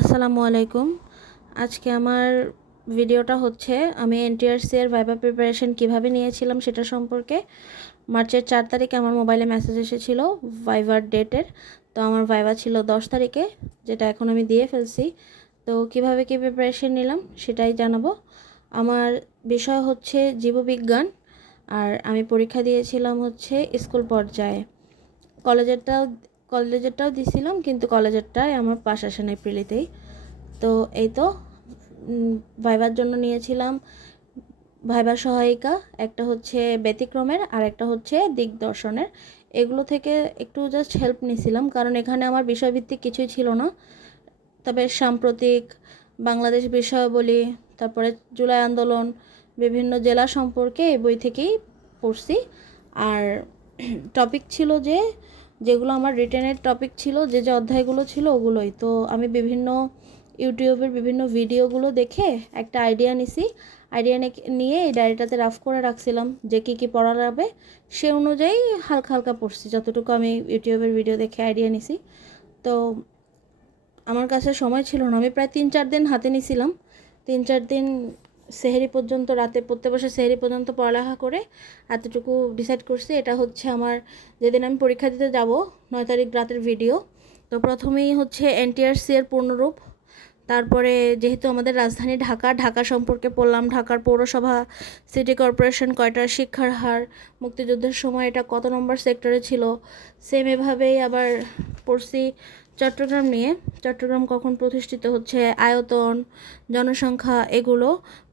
আসসালামু আলাইকুম। আজকে আমার ভিডিওটা হচ্ছে আমি এনটিআরসি এর ভাইবা প্রিপারেশন কিভাবে নিয়েছিলাম সেটা সম্পর্কে। মার্চের 4 তারিখে আমার মোবাইলে মেসেজ এসেছিল ভাইবার ডেটের। তো আমার ভাইবা ছিল 10 তারিখে, যেটা এখন আমি দিয়ে ফেলছি। তো কিভাবে কি প্রিপারেশন নিলাম সেটাই জানাবো। আমার বিষয় হচ্ছে জীববিজ্ঞান, আর আমি পরীক্ষা দিয়েছিলাম হচ্ছে স্কুল পর্যায়ে। কলেজেরটাও কলেজেরটাও দিছিলাম, কিন্তু কলেজেরটাই আমার পাশ আসে নাই প্রিলিতেই। তো এই তো ভাইবার জন্য নিয়েছিলাম ভাইবার সহায়িকা, একটা হচ্ছে ব্যতিক্রমের আর একটা হচ্ছে দিগদর্শনের। এগুলো থেকে একটু জাস্ট হেল্প নিয়েছিলাম, কারণ এখানে আমার বিষয়ভিত্তিক কিছুই ছিল না। তবে সাম্প্রতিক বাংলাদেশ বিষয়াবলী, তারপরে জুলাই আন্দোলন, বিভিন্ন জেলা সম্পর্কে এই বই থেকেই পড়ছি। আর টপিক ছিল যেগুলো আমার রিটেনের টপিক ছিল, যে অধ্যায়গুলো ছিল ওগুলোই। তো আমি বিভিন্ন ইউটিউবের বিভিন্ন ভিডিওগুলো দেখে একটা আইডিয়া নিছি। আইডিয়া নিয়ে এই ডায়েরিটাতে রাফ করে রাখছিলাম যে কী কী পড়া যাবে, সে অনুযায়ী হালকা হালকা পড়ছি যতটুকু আমি ইউটিউবের ভিডিও দেখে আইডিয়া নিছি। তো আমার কাছে সময় ছিল না, আমি প্রায় 3-4 দিন হাতে নিছিলাম। 3-4 দিন সেহেরি পর্যন্ত, রাতে পড়তে বসে সেহেরি পর্যন্ত পড়ালেখা করে এতটুকু ডিসাইড করছি। এটা হচ্ছে আমার যেদিন আমি পরীক্ষা দিতে যাব, 9 তারিখ রাতের ভিডিও। তো প্রথমেই হচ্ছে এনটিআরসি এর পূর্ণরূপ, তারপরে যেহেতু আমাদের রাজধানী ঢাকা সম্পর্কে পড়লাম, ঢাকার পৌরসভা, সিটি কর্পোরেশন কয়টার শিক্ষার হার, মুক্তিযুদ্ধের সময় এটা কত নম্বর সেক্টরে ছিল। সেম এভাবেই আবার পড়ছি চট্টগ্রাম নিয়ে, চট্টগ্রাম কখন প্রতিষ্ঠিত হচ্ছে, আয়তন, জনসংখ্যা, এগুলো।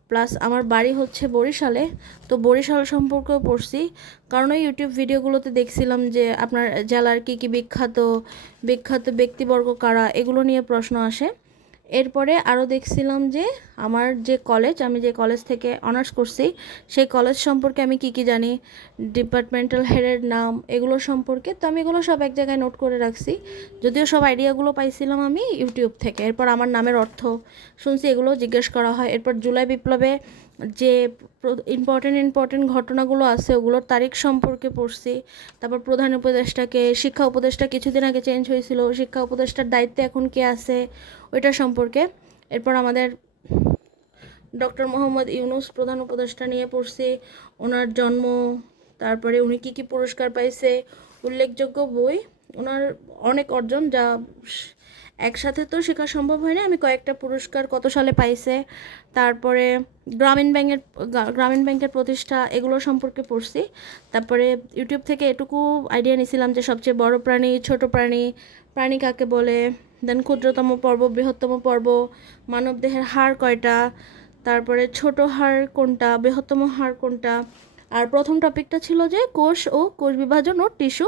প্লাস আমার বাড়ি হচ্ছে বরিশালে, তো বরিশাল সম্পর্কেও পড়ছি, কারণ ওই ইউটিউব ভিডিওগুলোতে দেখছিলাম যে আপনার জেলার কী কী বিখ্যাত বিখ্যাত ব্যক্তিবর্গ কারা, এগুলো নিয়ে প্রশ্ন আসে। এরপরে আরও দেখছিলাম যে আমার যে কলেজ, আমি যে কলেজ থেকে অনার্স করছি, সেই কলেজ সম্পর্কে আমি কি কি জানি, ডিপার্টমেন্টাল হেডের নাম, এগুলো সম্পর্কে। তো আমি এগুলো সব এক জায়গায় নোট করে রাখছি, যদিও সব আইডিয়াগুলো পাইছিলাম আমি ইউটিউব থেকে। এরপর আমার নামের অর্থ শুনছি, এগুলো জিজ্ঞেস করা হয়। এরপর জুলাই বিপ্লবে যে ইম্পর্টেন্ট ঘটনাগুলো আছে ওগুলোর তারিখ সম্পর্কে পড়ছি। তারপর প্রধান উপদেষ্টাকে, শিক্ষা উপদেষ্টা কিছুদিন আগে চেঞ্জ হয়েছিল, শিক্ষা উপদেষ্টার দায়িত্বে এখন কে আছে ওইটা সম্পর্কে। এরপর আমাদের ডক্টর মোহাম্মদ ইউনুস প্রধান উপদেষ্টা নিয়ে পড়ছি, ওনার জন্ম, তারপরে উনি কী কী পুরস্কার পাইছে, উল্লেখযোগ্য বই, ওনার অনেক অর্জন যা একসাথে তো শেখা সম্ভব হয় না। আমি কয়েকটা পুরস্কার কত সালে পাইছে, তারপরে গ্রামীণ ব্যাংকের প্রতিষ্ঠা, এগুলো সম্পর্কে পড়ছি। তারপরে ইউটিউব থেকে এটুকু আইডিয়া নিয়েছিলাম যে সবচেয়ে বড় প্রাণী, ছোট প্রাণী কাকে বলে, দেন ক্ষুদ্রতম পর্ব, বৃহত্তম পর্ব, মানবদেহের হাড় কয়টা, তারপরে ছোট হাড় কোনটা, বৃহত্তম হাড় কোনটা। আর প্রথম টপিকটা ছিল যে কোষ ও কোষ বিভাজন ও টিস্যু।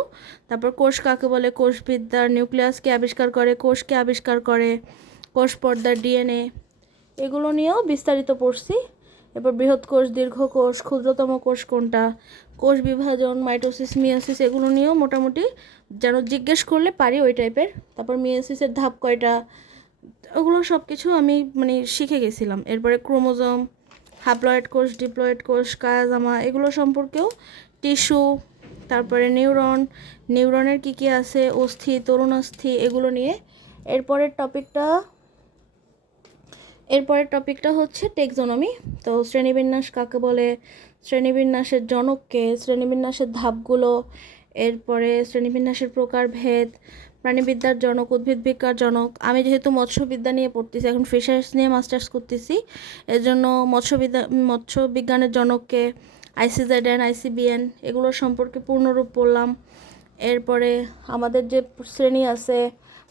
তারপর কোষ কাকে বলে, কোষবিদ্যার নিউক্লিয়াসকে আবিষ্কার করে, কোষকে আবিষ্কার করে, কোষ পর্দার ডিএনএ, এগুলো নিয়েও বিস্তারিত পড়ছি। এরপর বৃহৎ কোষ, দীর্ঘ কোষ, ক্ষুদ্রতম কোষ কোনটা, কোষ বিভাজন, মাইটোসিস, মিয়োসিস, এগুলো নিয়েও মোটামুটি যেন জিজ্ঞেস করলে পারি ওই টাইপের। তারপর মিয়োসিসের ধাপ কয়টা, ওগুলো সব কিছু আমি শিখে গেছিলাম। এরপরে ক্রোমোজোম, হ্যাপ্লয়েড কোষ, ডিপ্লয়েড কোষ, কায়াজামা, এগুলো সম্পর্কেও, টিস্যু, তারপরে নিউরনের কী কী আছে, অস্থি, তরুণাস্থি, এগুলো নিয়ে। এরপরের টপিকটা হচ্ছে টেক্সোনমি। তো শ্রেণীবিন্যাস কাকে বলে, শ্রেণীবিন্যাসের জনককে, শ্রেণীবিন্যাসের ধাপগুলো, এরপরে শ্রেণীবিন্যাসের প্রকারভেদ, প্রাণীবিদ্যার জনক, উদ্ভিদবিদ্যার জনক। আমি যেহেতু মৎস্যবিদ্যা নিয়ে পড়তেছি, এখন ফিশার্স নিয়ে মাস্টার্স করতেছি, এর জন্য মৎস্যবিজ্ঞানের জনককে, আইসিজেডএন, আইসিবিএন, এগুলোর সম্পর্কে পূর্ণরূপ পড়লাম। এরপরে আমাদের যে শ্রেণী আছে,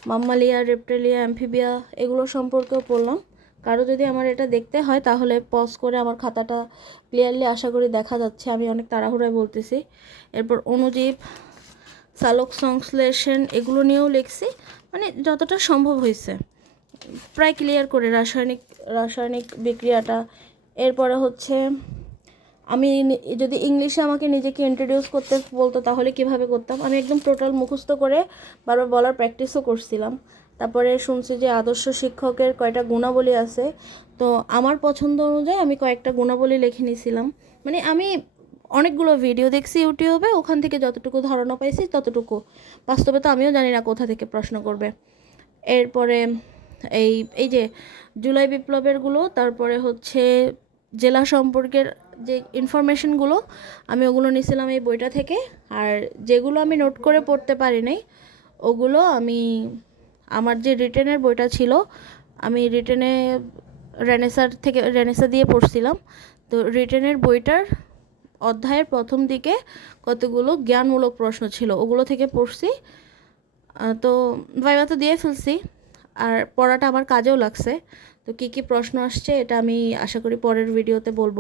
মাম্মালিয়া, রেপ্টেলিয়া, অ্যামফিবিয়া, এগুলো সম্পর্কেও পড়লাম। কারো যদি আমার এটা দেখতে হয় তাহলে পজ করে আমার খাতাটা ক্লিয়ারলি আশা করি দেখা যাচ্ছে, আমি অনেক তাড়াহুড়ায় বলতেছি। এরপর অণুজীব, সালোক সংশ্লেষণ, এগুলো নিয়েও লিখছি, যতটা সম্ভব হয়েছে প্রায় ক্লিয়ার করে, রাসায়নিক বিক্রিয়াটা। এরপরে হচ্ছে আমি যদি ইংলিশে আমাকে নিজেকে ইন্ট্রোডিউস করতে বলতো তাহলে কিভাবে করতাম, আমি একদম টোটাল মুখস্থ করে বারবার বলার প্র্যাকটিসও করছিলাম। তারপরে শুনছি যে আদর্শ শিক্ষকের কয়টা গুণাবলী আছে, তো আমার পছন্দ অনুযায়ী আমি কয়েকটা গুণাবলী লিখে নিয়েছিলাম। আমি অনেকগুলো ভিডিও দেখছি ইউটিউবে, ওখান থেকে যতটুকু ধারণা পাইছি ততটুকু, বাস্তবে তো আমিও জানি না কোথা থেকে প্রশ্ন করবে। এরপরে এই এই যে জুলাই বিপ্লবেরগুলো, তারপরে হচ্ছে জেলা সম্পর্কের যে ইনফরমেশনগুলো আমি ওগুলো নিয়েছিলাম এই বইটা থেকে। আর যেগুলো আমি নোট করে পড়তে পারি নাই ওগুলো আমি আমার যে রিটেনের বইটা ছিল আমি রিটেনে রেনেসা দিয়ে পড়ছিলাম। তো রিটেনের বইটার অধ্যায়ের প্রথম দিকে কতগুলো জ্ঞানমূলক প্রশ্ন ছিল ওগুলো থেকে পড়ছি। তো ভাইবা তো দিয়ে ফেলছি, আর পড়াটা আমার কাজেও লাগছে। তো কী কী প্রশ্ন আসছে এটা আমি আশা করি পরের ভিডিওতে বলবো।